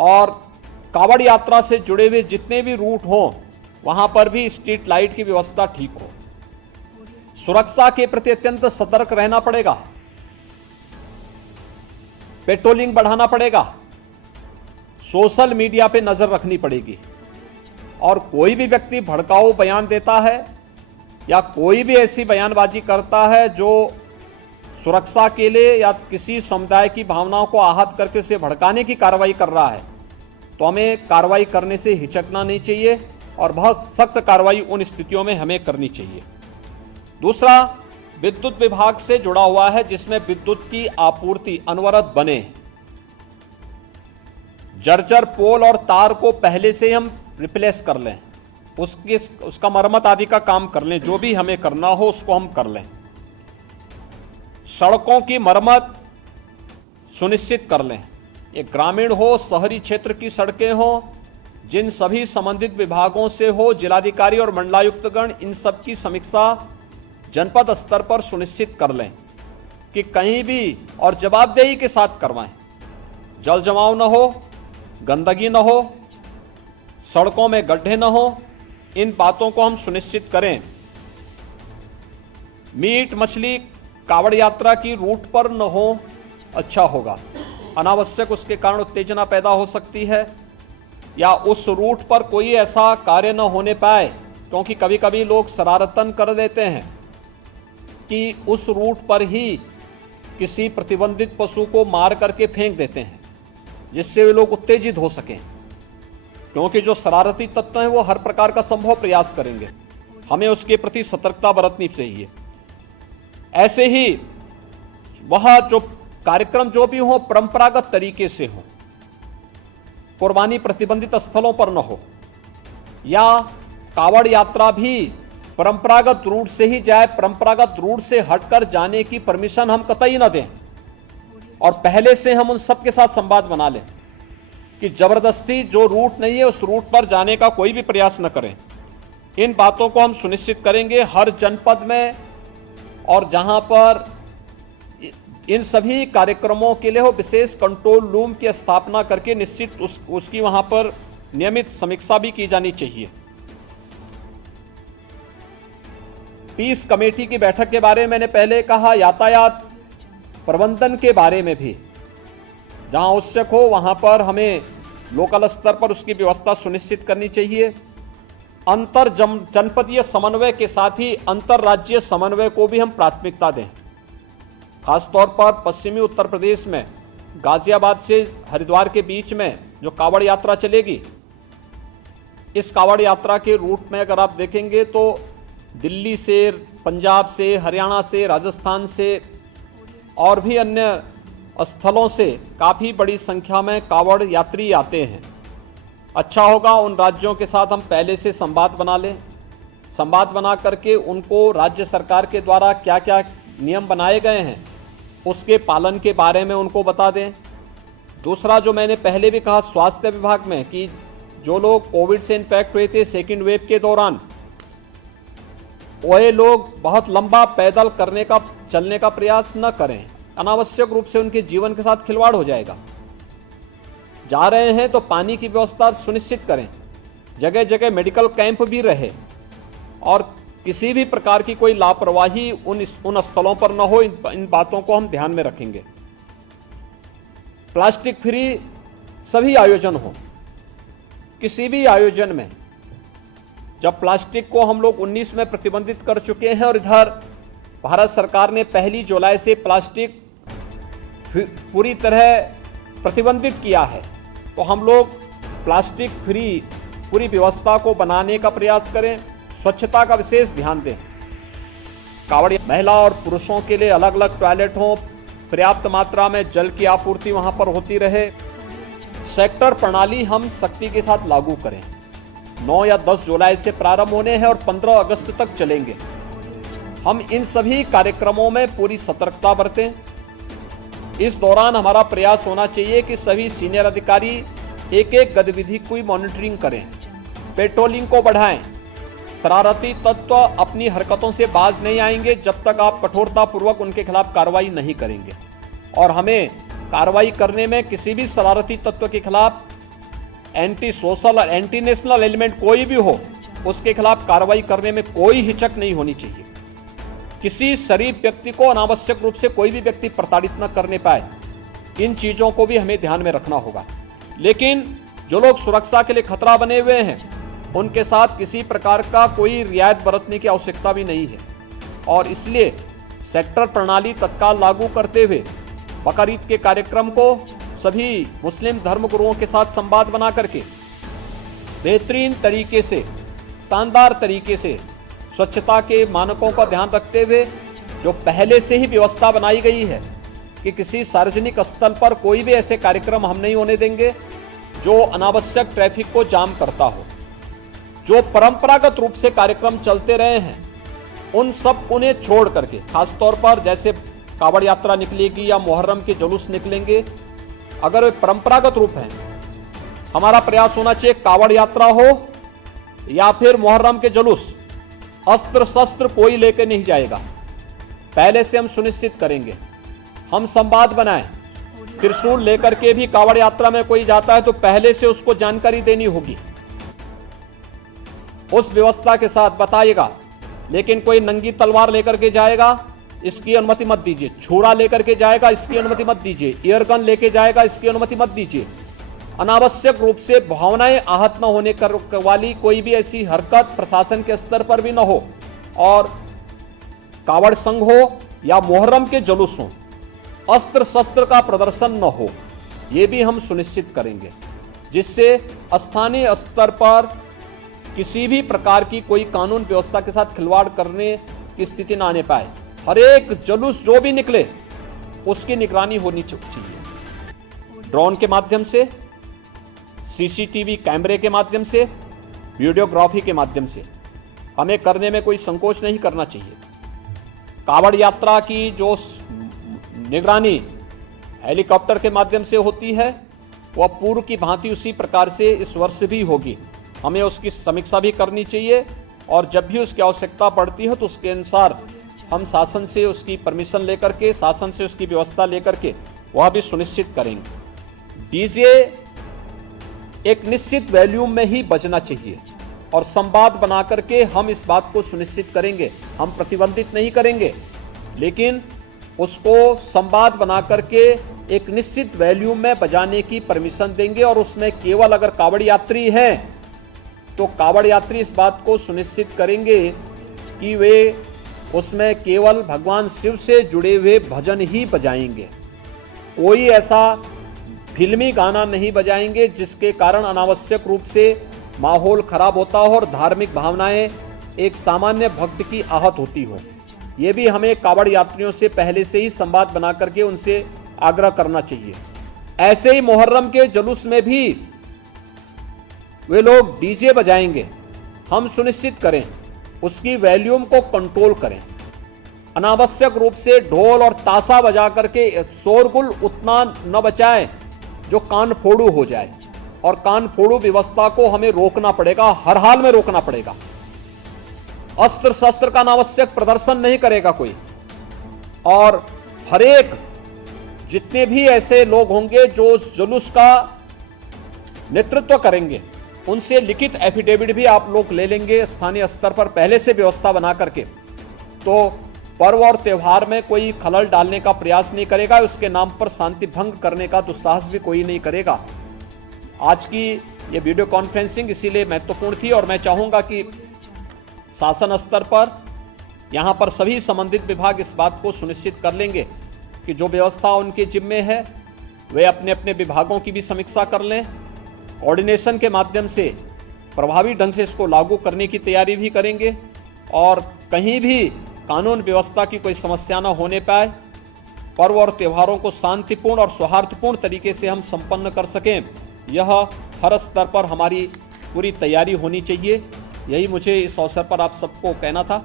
और कावड़ यात्रा से जुड़े हुए जितने भी रूट हों वहां पर भी स्ट्रीट लाइट की व्यवस्था ठीक हो। सुरक्षा के प्रति अत्यंत सतर्क रहना पड़ेगा, पेट्रोलिंग बढ़ाना पड़ेगा, सोशल मीडिया पे नजर रखनी पड़ेगी और कोई भी व्यक्ति भड़काऊ बयान देता है या कोई भी ऐसी बयानबाजी करता है जो सुरक्षा के लिए या किसी समुदाय की भावनाओं को आहत करके उसे भड़काने की कार्रवाई कर रहा है तो हमें कार्रवाई करने से हिचकना नहीं चाहिए और बहुत सख्त कार्रवाई उन स्थितियों में हमें करनी चाहिए। दूसरा, विद्युत विभाग से जुड़ा हुआ है जिसमें विद्युत की आपूर्ति अनवरत बने। जर्जर पोल और तार को पहले से हम रिप्लेस कर लें, उसका मरम्मत आदि का काम कर लें, जो भी हमें करना हो उसको हम कर लें। सड़कों की मरम्मत सुनिश्चित कर लें, ये ग्रामीण हो, शहरी क्षेत्र की सड़कें हो, जिन सभी संबंधित विभागों से हो, जिलाधिकारी और मंडलायुक्तगण इन सब की समीक्षा जनपद स्तर पर सुनिश्चित कर लें कि कहीं भी और जवाबदेही के साथ करवाएं, जल जमाव न हो, गंदगी न हो, सड़कों में गड्ढे न हो, इन बातों को हम सुनिश्चित करें। मीट मछली कावड़ यात्रा की रूट पर न हो, अच्छा होगा। अनावश्यक उसके कारण उत्तेजना पैदा हो सकती है या उस रूट पर कोई ऐसा कार्य न होने पाए, क्योंकि कभी कभी लोग शरारतन कर देते हैं कि उस रूट पर ही किसी प्रतिबंधित पशु को मार करके फेंक देते हैं जिससे वे लोग उत्तेजित हो सकें, क्योंकि जो शरारती तत्व हैं वो हर प्रकार का संभव प्रयास करेंगे। हमें उसके प्रति सतर्कता बरतनी चाहिए। ऐसे ही वह जो कार्यक्रम जो भी हो परंपरागत तरीके से हो, कुर्बानी प्रतिबंधित स्थलों पर न हो, या कावड़ यात्रा भी परंपरागत रूट से ही जाए, परंपरागत रूट से हटकर जाने की परमिशन हम कतई न दें और पहले से हम उन सबके साथ संवाद बना लें कि जबरदस्ती जो रूट नहीं है उस रूट पर जाने का कोई भी प्रयास न करें। इन बातों को हम सुनिश्चित करेंगे हर जनपद में, और जहां पर इन सभी कार्यक्रमों के लिए हो विशेष कंट्रोल रूम की स्थापना करके निश्चित उसकी वहां पर नियमित समीक्षा भी की जानी चाहिए। पीस कमेटी की बैठक के बारे में मैंने पहले कहा, यातायात प्रबंधन के बारे में भी जहां आवश्यक हो वहां पर हमें लोकल स्तर पर उसकी व्यवस्था सुनिश्चित करनी चाहिए। अंतर जनपदीय समन्वय के साथ ही अंतर्राज्यीय समन्वय को भी हम प्राथमिकता दें। खासतौर पर पश्चिमी उत्तर प्रदेश में गाजियाबाद से हरिद्वार के बीच में जो कावड़ यात्रा चलेगी, इस कावड़ यात्रा के रूट में अगर आप देखेंगे तो दिल्ली से, पंजाब से, हरियाणा से, राजस्थान से और भी अन्य स्थलों से काफ़ी बड़ी संख्या में कावड़ यात्री आते हैं। अच्छा होगा उन राज्यों के साथ हम पहले से संवाद बना लें, संवाद बना करके उनको राज्य सरकार के द्वारा क्या क्या नियम बनाए गए हैं उसके पालन के बारे में उनको बता दें। दूसरा, जो मैंने पहले भी कहा स्वास्थ्य विभाग में, कि जो लोग कोविड से इन्फेक्ट हुए थे सेकेंड वेव के दौरान, वह लोग बहुत लंबा पैदल चलने का प्रयास न करें, अनावश्यक रूप से उनके जीवन के साथ खिलवाड़ हो जाएगा। जा रहे हैं तो पानी की व्यवस्था सुनिश्चित करें, जगह जगह मेडिकल कैंप भी रहे और किसी भी प्रकार की कोई लापरवाही उन स्थलों पर न हो, इन बातों को हम ध्यान में रखेंगे। प्लास्टिक फ्री सभी आयोजन हो, किसी भी आयोजन में जब प्लास्टिक को हम लोग 19 में प्रतिबंधित कर चुके हैं और इधर भारत सरकार ने 1 जुलाई से प्लास्टिक पूरी तरह प्रतिबंधित किया है, तो हम लोग प्लास्टिक फ्री पूरी व्यवस्था को बनाने का प्रयास करें, स्वच्छता का विशेष ध्यान दें। कावड़ महिला और पुरुषों के लिए अलग अलग टॉयलेट हों, पर्याप्त मात्रा में जल की आपूर्ति वहां पर होती रहे। सेक्टर प्रणाली हम सख्ती के साथ लागू करें। 9 या 10 जुलाई से प्रारंभ होने हैं और 15 अगस्त तक चलेंगे। हम इन सभी कार्यक्रमों में पूरी सतर्कता बरतें। इस दौरान हमारा प्रयास होना चाहिए कि सभी सीनियर अधिकारी एक एक गतिविधि की मॉनिटरिंग करें, पेट्रोलिंग को बढ़ाएं। शरारती तत्व अपनी हरकतों से बाज नहीं आएंगे जब तक आप कठोरतापूर्वक उनके खिलाफ कार्रवाई नहीं करेंगे, और हमें कार्रवाई करने में किसी भी शरारती तत्व के खिलाफ एंटी सोशल और एंटी नेशनल एलिमेंट कोई भी हो, उसके खिलाफ कार्रवाई करने में कोई हिचक नहीं होनी चाहिए। किसी शरीफ व्यक्ति को अनावश्यक रूप से कोई भी व्यक्ति प्रताड़ित न करने पाए, इन चीजों को भी हमें ध्यान में रखना होगा। लेकिन जो लोग सुरक्षा के लिए खतरा बने हुए हैं, उनके साथ किसी प्रकार का कोई रियायत बरतने की आवश्यकता भी नहीं है, और इसलिए सेक्टर प्रणाली तत्काल लागू करते हुए बकरीद के कार्यक्रम को सभी मुस्लिम धर्मगुरुओं के साथ संवाद बना करके बेहतरीन तरीके से, शानदार तरीके से स्वच्छता के मानकों का ध्यान रखते हुए जो पहले से ही व्यवस्था बनाई गई है कि किसी सार्वजनिक स्थल पर कोई भी ऐसे कार्यक्रम हम नहीं होने देंगे जो अनावश्यक ट्रैफिक को जाम करता हो। जो परंपरागत रूप से कार्यक्रम चलते रहे हैं, उन सब उन्हें छोड़ करके, खासतौर पर जैसे कावड़ यात्रा निकलेगी या मुहर्रम के जुलूस निकलेंगे, अगर वे परंपरागत रूप हैं, हमारा प्रयास होना चाहिए कावड़ यात्रा हो या फिर मुहर्रम के जुलूस, अस्त्र शस्त्र कोई लेकर नहीं जाएगा। पहले से हम सुनिश्चित करेंगे, हम संवाद बनाएं। त्रिशूल लेकर के भी कावड़ यात्रा में कोई जाता है तो पहले से उसको जानकारी देनी होगी, उस व्यवस्था के साथ बताइएगा। लेकिन कोई नंगी तलवार लेकर के जाएगा, इसकी अनुमति मत दीजिए। छुरा लेकर के जाएगा, इसकी अनुमति मत दीजिए। एयर गन लेके जाएगा, इसकी अनुमति मत दीजिए। अनावश्यक रूप से भावनाएं आहत न होने वाली कोई भी ऐसी हरकत प्रशासन के स्तर पर भी न हो, और कावड़ संघ हो या मुहर्रम के जुलूस हो, अस्त्र शस्त्र का प्रदर्शन न हो, यह भी हम सुनिश्चित करेंगे, जिससे स्थानीय स्तर पर किसी भी प्रकार की कोई कानून व्यवस्था के साथ खिलवाड़ करने की स्थिति न आने पाए। हर एक जुलूस जो भी निकले उसकी निगरानी होनी चाहिए। ड्रोन के माध्यम से, सीसीटीवी कैमरे के माध्यम से, वीडियोग्राफी के माध्यम से हमें करने में कोई संकोच नहीं करना चाहिए। कावड़ यात्रा की जो निगरानी हेलीकॉप्टर के माध्यम से होती है, वह पूर्व की भांति उसी प्रकार से इस वर्ष भी होगी। हमें उसकी समीक्षा भी करनी चाहिए, और जब भी उसकी आवश्यकता पड़ती है तो उसके अनुसार हम शासन से उसकी परमिशन लेकर के, शासन से उसकी व्यवस्था लेकर के वह भी सुनिश्चित करेंगे। डीजे एक निश्चित वॉल्यूम में ही बजना चाहिए, और संवाद बना करके हम इस बात को सुनिश्चित करेंगे। हम प्रतिबंधित नहीं करेंगे, लेकिन उसको संवाद बना करके एक निश्चित वॉल्यूम में बजाने की परमिशन देंगे, और उसमें केवल अगर कावड़ यात्री हैं तो कावड़ यात्री इस बात को सुनिश्चित करेंगे कि वे उसमें केवल भगवान शिव से जुड़े हुए भजन ही बजाएंगे। कोई ऐसा फिल्मी गाना नहीं बजाएंगे जिसके कारण अनावश्यक रूप से माहौल खराब होता हो और धार्मिक भावनाएं एक सामान्य भक्त की आहत होती हो। ये भी हमें कावड़ यात्रियों से पहले से ही संवाद बना करके उनसे आग्रह करना चाहिए। ऐसे ही मुहर्रम के जुलूस में भी वे लोग डीजे बजाएंगे, हम सुनिश्चित करें उसकी वॉल्यूम को कंट्रोल करें। अनावश्यक रूप से ढोल और ताशा बजा करके शोरगुल उतना न बचाएं जो कान फोड़ू हो जाए, और कान फोड़ू व्यवस्था को हमें रोकना पड़ेगा, हर हाल में रोकना पड़ेगा। अस्त्र शस्त्र का अनावश्यक प्रदर्शन नहीं करेगा कोई, और हरेक जितने भी ऐसे लोग होंगे जो जुलूस का नेतृत्व करेंगे, उनसे लिखित एफिडेविट भी आप लोग ले लेंगे स्थानीय स्तर पर पहले से व्यवस्था बना करके। तो पर्व और त्यौहार में कोई खलल डालने का प्रयास नहीं करेगा, उसके नाम पर शांति भंग करने का दुस्साहस भी कोई नहीं करेगा। आज की ये वीडियो कॉन्फ्रेंसिंग इसीलिए महत्वपूर्ण थी, और मैं चाहूँगा कि शासन स्तर पर यहाँ पर सभी संबंधित विभाग इस बात को सुनिश्चित कर लेंगे कि जो व्यवस्था उनके जिम्मे है वे अपने अपने विभागों की भी समीक्षा कर लें, कोऑर्डिनेशन के माध्यम से प्रभावी ढंग से इसको लागू करने की तैयारी भी करेंगे, और कहीं भी कानून व्यवस्था की कोई समस्या न होने पाए, पर्व और त्योहारों को शांतिपूर्ण और सौहार्दपूर्ण तरीके से हम संपन्न कर सकें, यह हर स्तर पर हमारी पूरी तैयारी होनी चाहिए। यही मुझे इस अवसर पर आप सबको कहना था।